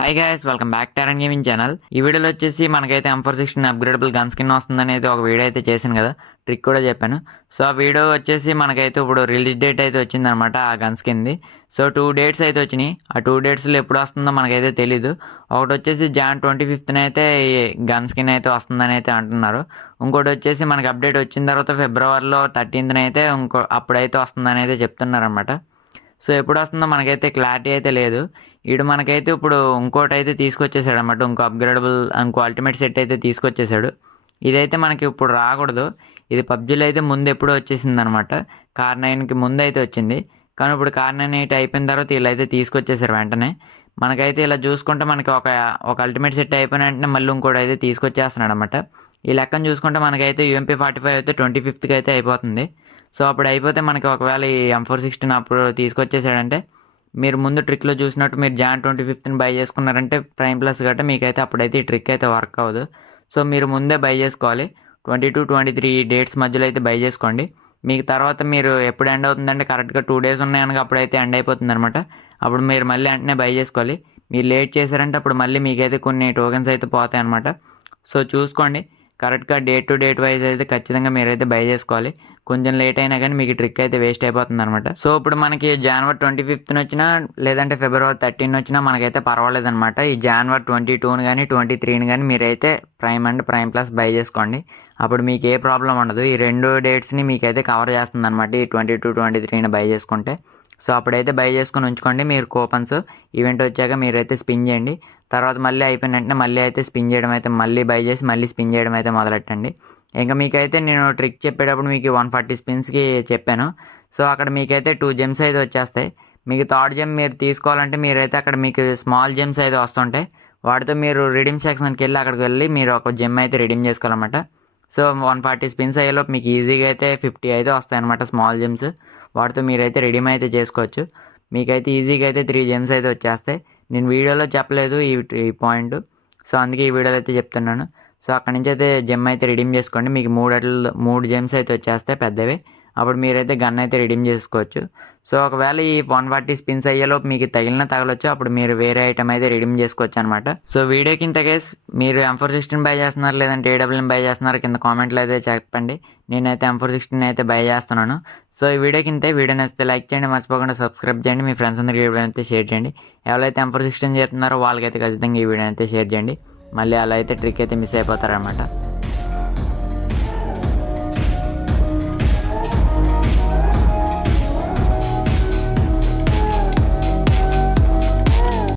Hi guys, welcome back to Aran gaming channel. ఈ వీడియోలో వచ్చేసి మనకైతే M416 అప్గ్రేడబుల్ గన్ స్కిన్ వస్తుందనేది ఒక వీడియో అయితే చేశాను కదా, ట్రిక్ కూడా చెప్పాను. సో ఆ వీడియో వచ్చేసి మనకైతే ఇప్పుడు రిలీజ్ డేట్ అయితే వచ్చిందనమాట ఆ గన్ స్కిన్ది. సో 2 డేట్స్ అయితే వచ్చినాయి. ఆ 2 డేట్స్లో ఎప్పుడు వస్తుందో మనకైతే తెలీదు. ఒకటి వచ్చేసి జాన్ 25th అయితే ఈ గన్ స్కిన్ అయితే వస్తుందని అయితే అంటున్నారు. ఇంకోటి వచ్చేసి మనకి అప్డేట్ వచ్చిన తర్వాత ఫిబ్రవరిలో 13th అయితే అప్పుడైతే వస్తుందని అయితే చెప్తున్నారు అనమాట. సో ఎప్పుడు వస్తుందో మనకైతే క్లారిటీ అయితే లేదు. ఈడు మనకైతే ఇప్పుడు ఇంకోటి అయితే తీసుకొచ్చేసాడు అనమాట. ఇంకో అప్గ్రేడబుల్ ఇంకో అల్టిమేట్ సెట్ అయితే తీసుకొచ్చేసాడు. ఇదైతే మనకి ఇప్పుడు రాకూడదు. ఇది పబ్జీలో అయితే ముందు ఎప్పుడో వచ్చేసింది అనమాట. కార్ 9కి ముందు అయితే వచ్చింది. కానీ ఇప్పుడు కార్ 9 అయిపోయిన తర్వాత వీళ్ళైతే తీసుకొచ్చేసారు వెంటనే. మనకైతే ఇలా చూసుకుంటే మనకి ఒక ఒక అల్టిమేట్ సెట్ అయిపోయిన వెంటనే మళ్ళీ ఇంకోటి అయితే తీసుకొచ్చేస్తున్నాడు అనమాట. ఈ లెక్కను చూసుకుంటే మనకైతే UMP45 అయితే 25th అయితే అయిపోతుంది. సో అప్పుడు అయిపోతే మనకి ఒకవేళ ఈ M416 అప్పుడు తీసుకొచ్చేసాడంటే మీరు ముందు ట్రిక్లో చూసినట్టు మీరు జాన్ 25th బై చేసుకున్నారంటే ప్రైమ్ ప్లస్ గట్రా మీకైతే అప్పుడైతే ఈ ట్రిక్ అయితే వర్క్ అవ్వదు. సో మీరు ముందే బై చేసుకోవాలి. 22-23 డేట్స్ మధ్యలో అయితే బై చేసుకోండి. మీకు తర్వాత మీరు ఎప్పుడు ఎండ్ అవుతుందంటే కరెక్ట్గా 2 days ఉన్నాయనక అప్పుడైతే ఎండ్ అయిపోతుంది అనమాట. అప్పుడు మీరు మళ్ళీ వెంటనే బై చేసుకోవాలి. మీరు లేట్ చేశారంటే అప్పుడు మళ్ళీ మీకైతే కొన్ని టోకెన్స్ అయితే పోతాయి అనమాట. సో చూసుకోండి, కరెక్ట్గా డేట్ టు డేట్ వైజ్ అయితే ఖచ్చితంగా మీరైతే బై చేసుకోవాలి. కొంచెం లేట్ అయినా కానీ మీకు ట్రిక్ అయితే వేస్ట్ అయిపోతుంది అనమాట. సో ఇప్పుడు మనకి జనవరి 25th వచ్చినా లేదంటే ఫిబ్రవరి 13 వచ్చినా మనకైతే పర్వాలేదు అనమాట. ఈ జనవరి 22 కానీ 23 కానీ మీరైతే prime and prime plus by చేసుకోండి. అప్పుడు మీకు ఏ ప్రాబ్లం ఉండదు. ఈ 2 డేట్స్ని మీకైతే కవర్ చేస్తుంది అనమాట ఈ 22-23 బై చేసుకుంటే. సో అప్పుడైతే బై చేసుకొని ఉంచుకోండి. మీరు కూపన్స్ ఈవెంట్ వచ్చాక మీరైతే స్పిన్ చేయండి. తర్వాత మళ్ళీ అయిపోయిన వెంటనే మళ్ళీ అయితే స్పిన్ చేయడం అయితే మళ్ళీ బై చేసి మళ్ళీ స్పిన్ చేయడం అయితే మొదలెట్టండి. ఇంకా మీకైతే నేను ట్రిక్ చెప్పేటప్పుడు మీకు 140 స్పిన్స్కి చెప్పాను. సో అక్కడ మీకైతే 2 జెమ్స్ అయితే వచ్చేస్తాయి. మీకు థర్డ్ జెమ్ మీరు తీసుకోవాలంటే మీరైతే అక్కడ మీకు స్మాల్ జెమ్స్ అయితే వస్తుంటాయి. వాటితో మీరు రిడీమ్ సెక్షన్కి వెళ్ళి అక్కడికి వెళ్ళి మీరు ఒక జెమ్ అయితే రిడీమ్ చేసుకోవాలన్నమాట. సో 140 స్పిన్స్ అయ్యేలోపు మీకు ఈజీగా అయితే 50 అయితే వస్తాయి అనమాట స్మాల్ జెమ్స్. వాటితో మీరైతే రిడీమ్ అయితే చేసుకోవచ్చు. మీకైతే ఈజీగా అయితే 3 జెమ్స్ అయితే వచ్చేస్తాయి. నేను వీడియోలో చెప్పలేదు ఈ పాయింట్. సో అందుకే ఈ వీడియోలో అయితే చెప్తున్నాను. సో అక్కడ నుంచి అయితే జెమ్ అయితే రిడీమ్ చేసుకోండి. మీకు 3 జెమ్స్ అయితే వచ్చేస్తాయి పెద్దవి. అప్పుడు మీరైతే గన్ అయితే రిడీమ్ చేసుకోవచ్చు. సో ఒకవేళ ఈ 140 స్పిన్స్ అయ్యేలోపు మీకు తగలొచ్చు. అప్పుడు మీరు వేరే ఐటమ్ అయితే రిడీమ్ చేసుకోవచ్చు అనమాట. సో వీడియోకి ఇంత కేస్ మీరు M416 బై చేస్తున్నారు లేదంటే AWM బై చేస్తున్నారు కింద కామెంట్లో అయితే చెప్పండి. నేనైతే M416 అయితే బై చేస్తున్నాను. సో ఈ వీడియోకి ఇంతే. వీడియో నచ్చితే లైక్ చేయండి, మర్చిపోకుండా సబ్స్క్రైబ్ చేయండి, మీ ఫ్రెండ్స్ అందరికీ ఈ వీడియో అయితే షేర్ చేయండి. ఎవరైతే M416 చేస్తున్నారో వాళ్ళకైతే ఖచ్చితంగా ఈ వీడియో అయితే షేర్ చేయండి. మళ్ళీ అలా అయితే ట్రిక్ అయితే మిస్ అయిపోతారనమాట.